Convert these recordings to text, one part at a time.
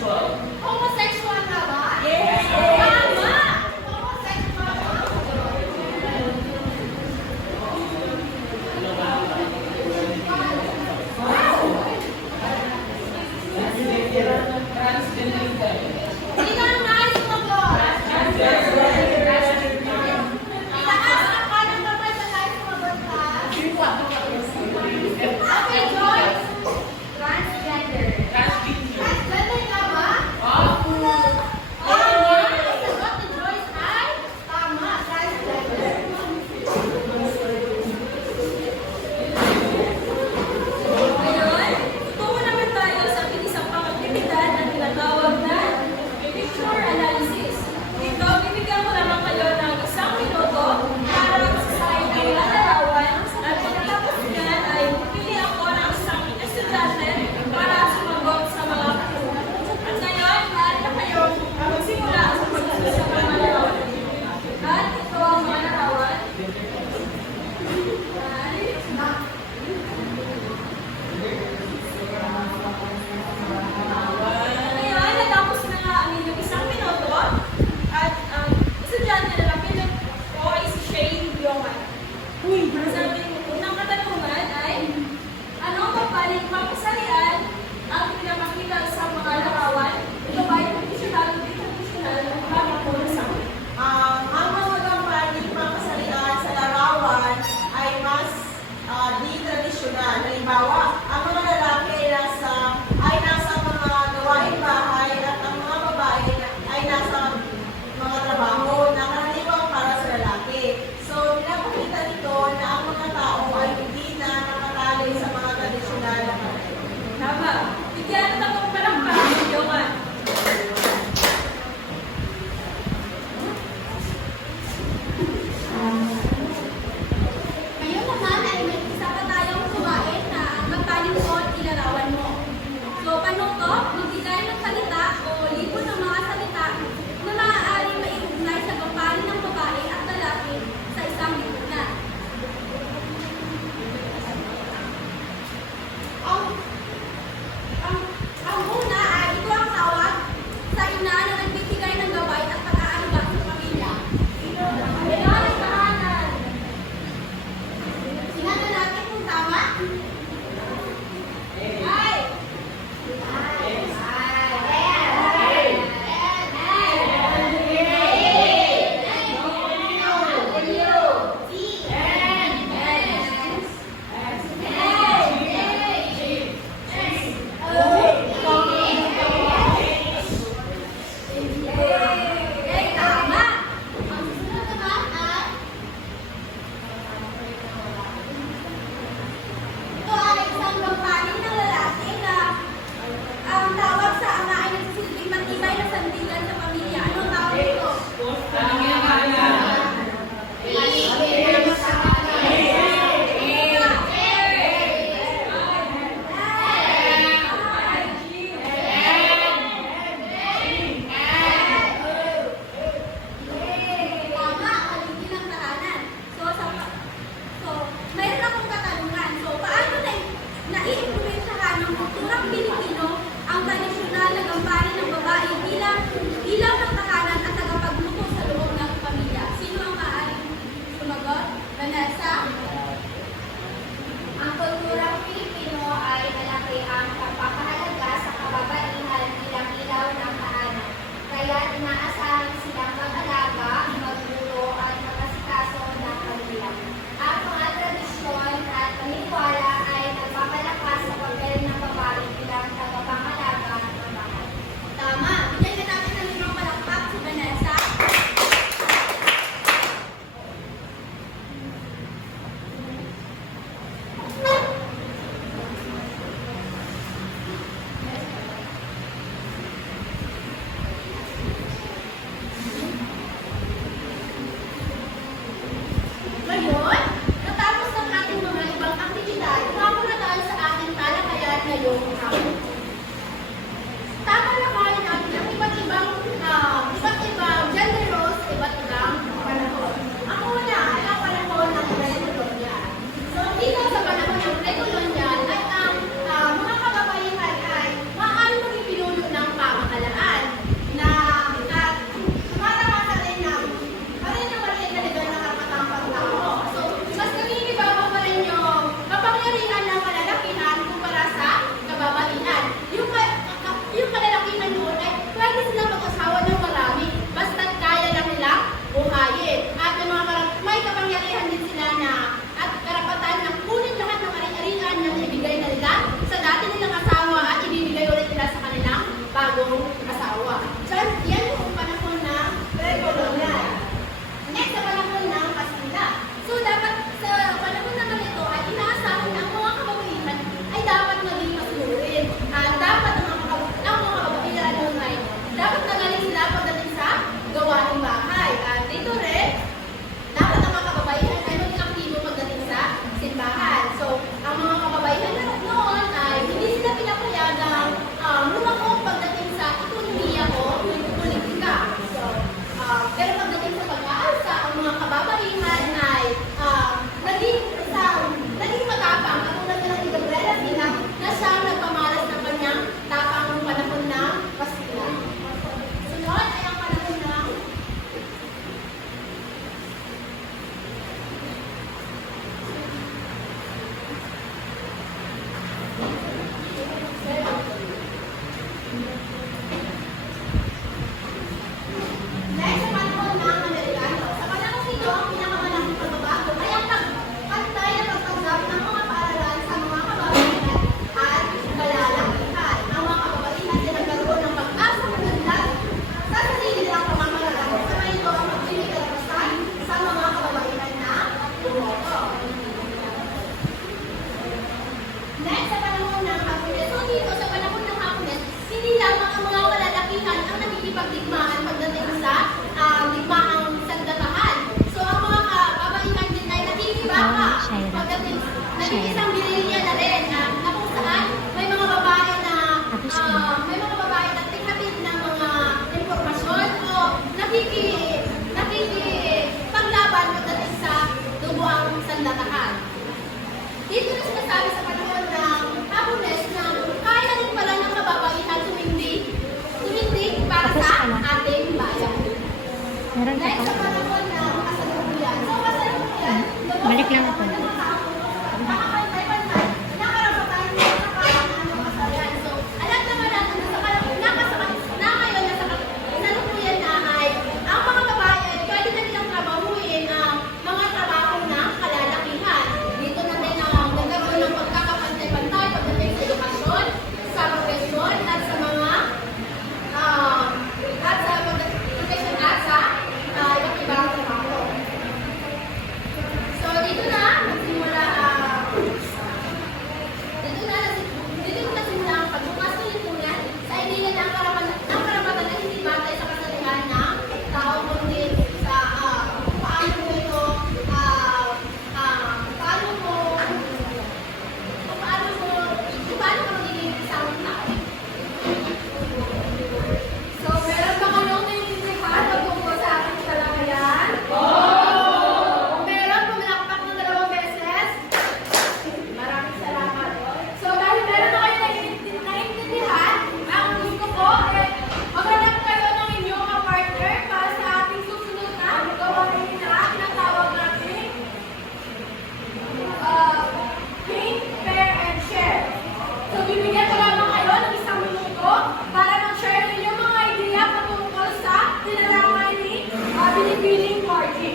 Homosexual ka ba? Yes! Tama! Homosexual ka. Sino ang nais sumagot? Itaas ang kanang kamay sa nais sumagot ka. Okay, Joyce. Transgender. Transgender ka ba? Tama! Ang sagot ni Joyce ay tama, transgender. Ngayon, tutungo naman tayo sa ating isang pang-aktibidad na tinatawag na picture analysis. Dito, bibigyan ko naman kayo ng 1 minuto para magsasahin ng ilang larawan at pagkatapos niyan ay pili ako ng isang estudyante para sumagot sa mga katanungan. At ngayon, maaari na kayong magsimula sa pagsusunod ng mga larawan. At ito ang mga larawan. Ngayon, natapos na nga ang inyong 1 minuto at ang estudyante na napili ko ay si Shane Bioman. Sabi ko, unang katanungan ay, anong papaling papasarian ang pinapakita sa mga larawan? Ito ba ay traditional o di-traditional at bakit po nasabi? Ang mga gampaning papasarian sa larawan ay mas di tradisyonal. Halimbawa, ang mga lalaki ay nasa mga gawaing bahay at ang mga babae ay nasa mga trabaho na karaniwang para sa lalaki. So, pinapakita nito na ang mga tao ay hindi na nakatali sa mga tradisyonal na panay. Tama. Bigyan na itong palakpak, Bioman. Ngayon naman ay may isa pa tayong kumain na magpalingkod ilarawan mo. So, paano to? Magbigay ng salita o lipon ng mga salita na maaaring maiugnay sa gampanin ng babae at lalaki sa isang lipunan. Ang una ay ito ang tawag sa ina na nagbibigay ng gabay at pag-aaribak sa pamilya. Kailangan ng tahanan. Tingnan natin kung tama. Ay! Tama! Ang susunod naman ay ito ay isang gampanin ng lalaki na ang tawag sa ama ay nagsisilbing matibay na sandigan sa pamilya. Anong tawag ito? Tama, aligin ang tahanan. So, mayroon akong katanungan. So, paano nai-impluwensyahan ng kulturang Pilipino ang tradisyonal na gampanin ng babae bilang ilaw ng tahanan at tagapagluto sa loob ng pamilya? Sino ang maaaring sumagot? Vanessa? Ang kulturang Pilipino ay malaki ang pagpapahalaga sa kababaihan bilang ilaw ng tahanan. Kaya inaasahan silang mag-alaga, magluto at makasikaso ng pamilya. Ang mga tradisyon at paniniwala ay nagpapalakas sa papel ng babae bilang tagapangalaga ng bahay. Tama. Bigyan ka natin ng limang palakpak si Vanessa. Meron ka Dahil pa. sa panahon ng kasalukuyan. So, kasalukuyan, Balik lang ako. nakapantay-pantay, nakarapatan sa kasalukuyan ng kasalukuyan. So, alam naman natin na sa na ngayon na sa kasalukuyan na ay ang mga babae ay pwede na nilang trabahuin ang mga trabaho ng kalalakihan. Dito na din ang nagkaroon ng pagkakapantay-pantay pagdating sa edukasyon, sa profesyon, at sa mga at sa profession at sa iba't ibang trabaho. So, dito na nagsimula ang pagbukas ng lipunan sa idea na ang karapatan ay hindi batay sa kasalihan ng tao kundi sa paano mo ito kung paano ka magiging isang tao. So, meron ba kayong naiintindihan tungkol sa ating talakayan? Kung meron, pumalakpak ng 2 beses. Maraming salamat. So, dahil meron na kayo naiintindihan, ang gusto ko ay maghanap kayo ng inyong partner para sa ating susunod na gawain na tinatawag natin Think, Pair, and Share. So, bibigyan ko lamang kayo ng 1 minuto para mag-share ng inyong mga idea patungkol sa tinalakay ni Binibining Party.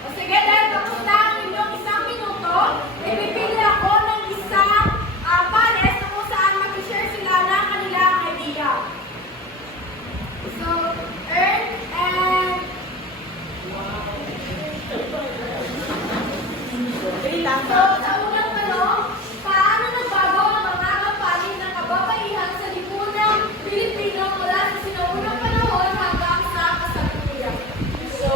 O sige, dahil tapos na ang inyong 1 minuto, ipipili ako ng isang pares na kung saan mag-share sila ng kanilang idea. So, Earn and Wait lang. So, sa unang tanong, paano nagbago ang mga kampanin ng kababaihan sa lipunang Pilipino mula sa sinaunang panahon hanggang sa kasalukuyan? So,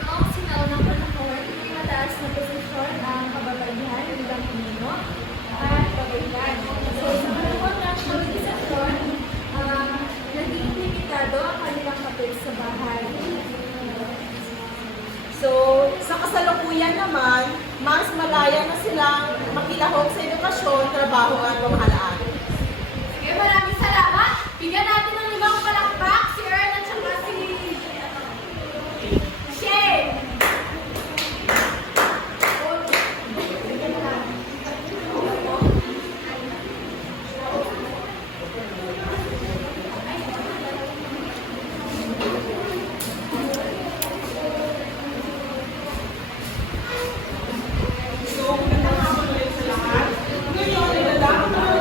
Noong sinaunang panahon, hindi mataas na posisyon ang kababaihan bilang pinuno at kabaihan. So, sa panahon ng kolonisasyon, naging limitado ang kanilang papel sa bahay. so sa kasalukuyan naman, mas malaya na silang makilahok sa edukasyon, trabaho at pamahalaan. Sige, maraming salamat. Bigyan natin ng 5 palakpak si Earn at saka si Shay. So, magandang hapon ulit sa lahat. Ngayon, ilalarawan naman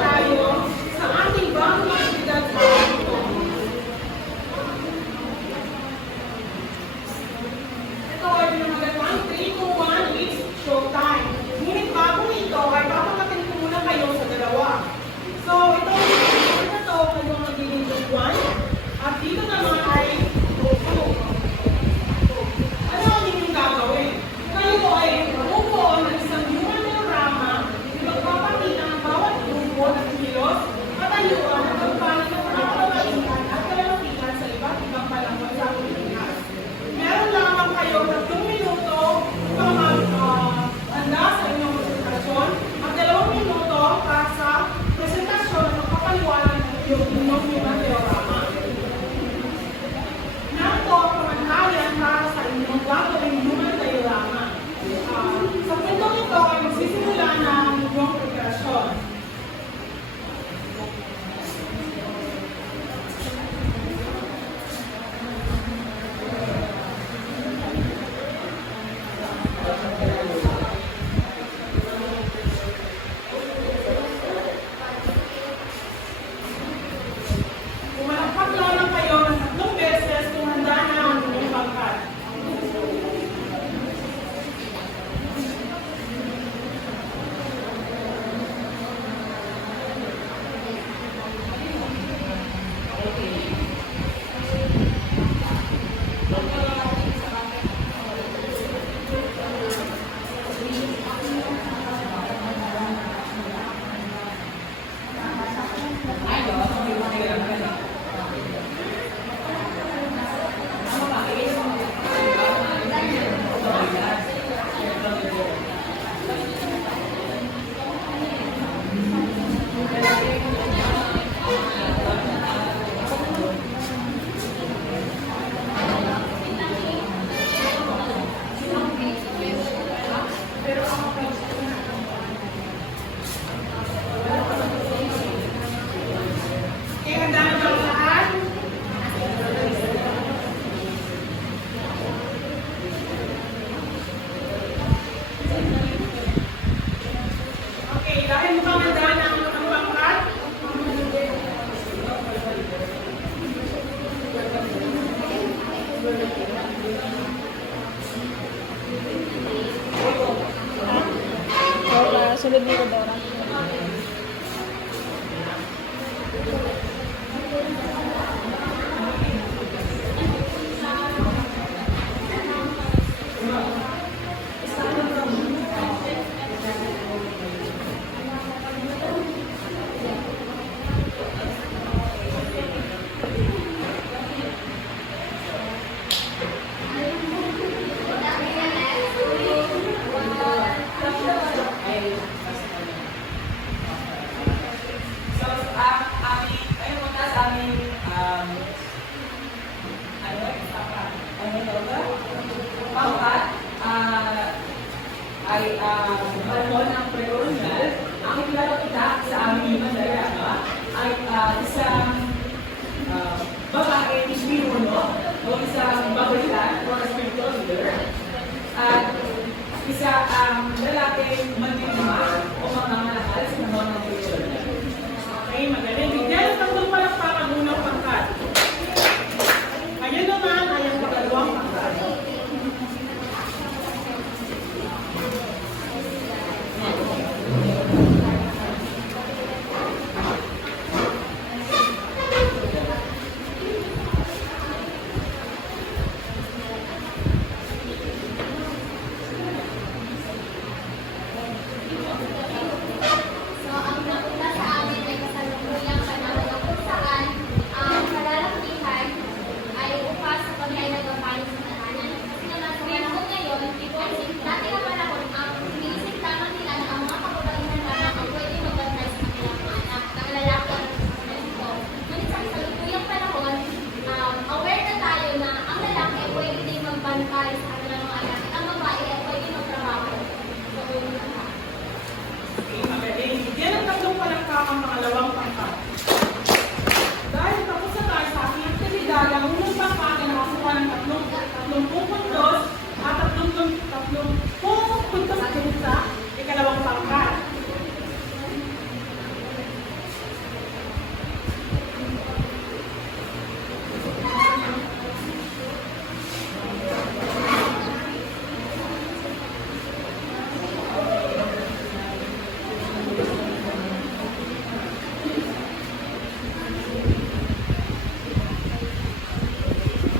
good ni Rodora. So, ayun muna sa aming, pauhat, ay panahon ng pre-colonial. Ang ikinalakita sa aming mandarama ay isang babae pinuno o isang babalitan or spiritual leader at isa ang lalaking mandirima o mga manakal sa mga ng pre-colonial. Okay, magaling. Bigyan ng tatlong palakpakan unang pangkat. Ngayon naman ay ang pangalawang pangkat. So, ang nauna sa amin ay kasalukuyang panahon kung saan ang kalalakihan ay upas sa pagkainagampanin sa tahanan. Kasi naman sa panahon ngayon, dati na panahon, ang iniisip lamang nila na ang mga kababaihan lamang ang pwede magbantay sa kanilang mga anak, ng lalaki at ng ito. Ngunit sa kasalukuyang panahon, aware na tayo na ang lalaki ay pwede din magbantay sa kanilang mga anak at ang babae ay pwede magtrabaho. So, yun lang. Okay, magaling. Bigyan ng tatlong palakpakan pangalawang pangkat. Dahil tapos na tayo sa ating aktibidad, ang unang pangkat ay nakakuha ng 30 puntos at 30 puntos dun sa ikalawang pangkat.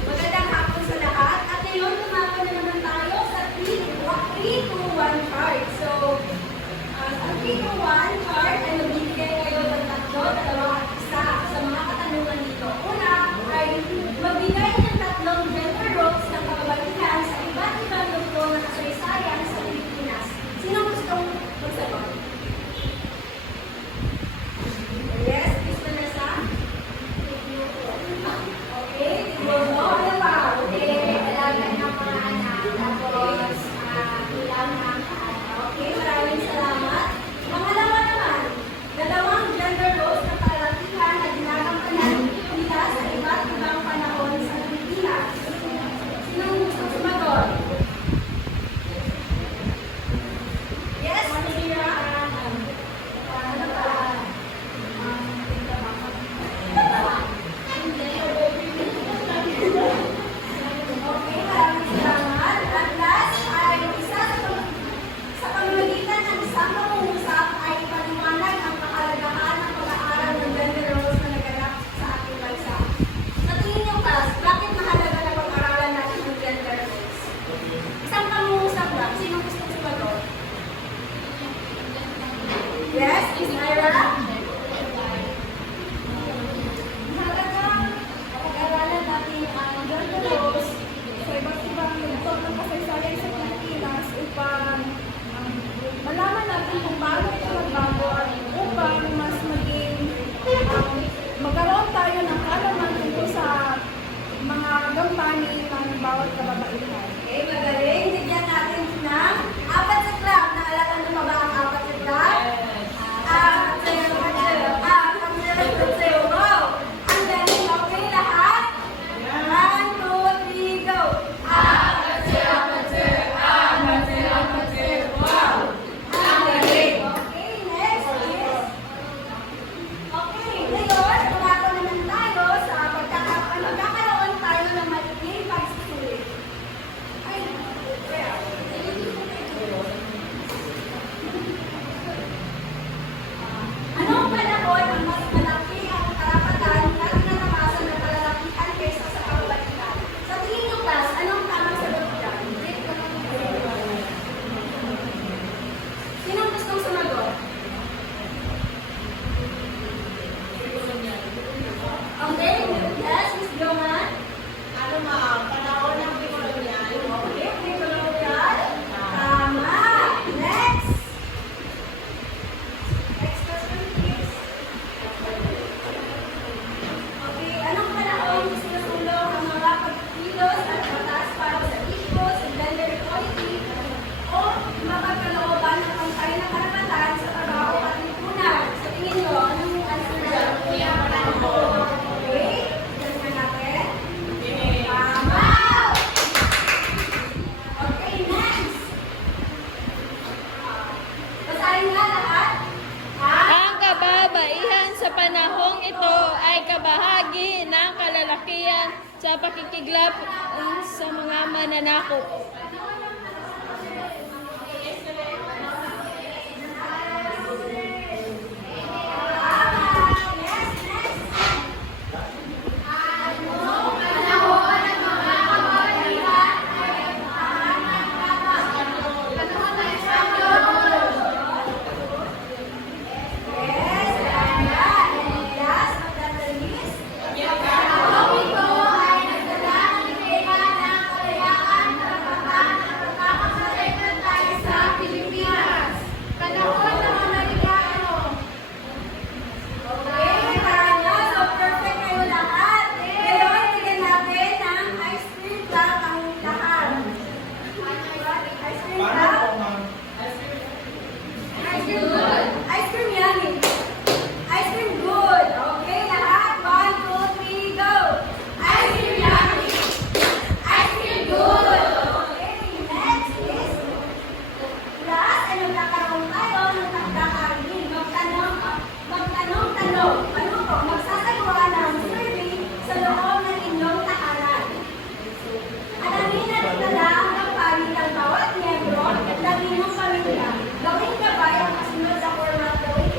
Magandang hapon sa lahat. At ngayon, tumapo na naman tayo sa 3-2-1 chart. So, sa 3-2-1 chart ay magbibigay kayo ng tatlo, dalawa at isa sa mga katanungan dito. Una ay magbigay ng tatlong gender roles ng kababaihan sa iba't ibang grupo ng kasaysayan sa Pilipinas. Sino gustong magsagot? Yes, Miss Vanessa? Okay, siguro. Ano pa? Alaga ng mga anak, tapos bilang ng Okay, maraming salamat. Pangalawa naman, dalawang gender roles ng kalalakihan na ginagampanan nila sa iba't ibang panahon sa Pilipinas. Sinong gusto sumagot? Yes, Mira. Ano pa? Okay, maraming salamat. At last ay isa sa pamamagitan ng isang pangungusap ay paliwanag ang kahalagahan ng pag-aaral ng gender roles na naganap sa ating bansa. Sa tingin niyo, class, bakit mahalaga na pag-aralan natin ng gender roles? Isang pangungusap lang. Sino gusto sumagot? Yes, Miss Myra? Mahalagang pag-aralan natin ang gender roles sa iba't ibang yugto ng kasaysayan sa Pilipinas upang malaman natin kung paano ito nagbago at upang mas maging magkaroon tayo ng kaalaman tungkol sa mga gampanin ng bawat kababaihan. Okay, magaling. Bigyan natin ng apat sa club. Naalala niyo pa ba ang apat sa club? Wow! Ang galing. Okay, lahat? 1, 2, 3, go! Ang galing. Okay, next is... Okay, ngayon, tumato naman tayo sa magkakaroon tayo ng maliking pagsusulit. Ay, sa pakikiglap sa mga mananakop. So, perfect kayo lahat. Ngayon, bigyan natin ng ice cream cup ang lahat. Ice cream cup. Ice cream good. Ice cream yummy. Ice cream good. Okay, lahat. 1, 2, 3, go. Ice cream yummy. Ice cream good. Okay, next is last. Ay, magkakaroon tayo ng pagkakaroon. Magtanong-tanong. Ano po? Magsasagawa ng survey sa loob ng inyong tahanan. Alamin na nagdala ang kampani ng bawat miyembro ng inyong pamilya. Gawin gabay ang kasunod sa format. Gawin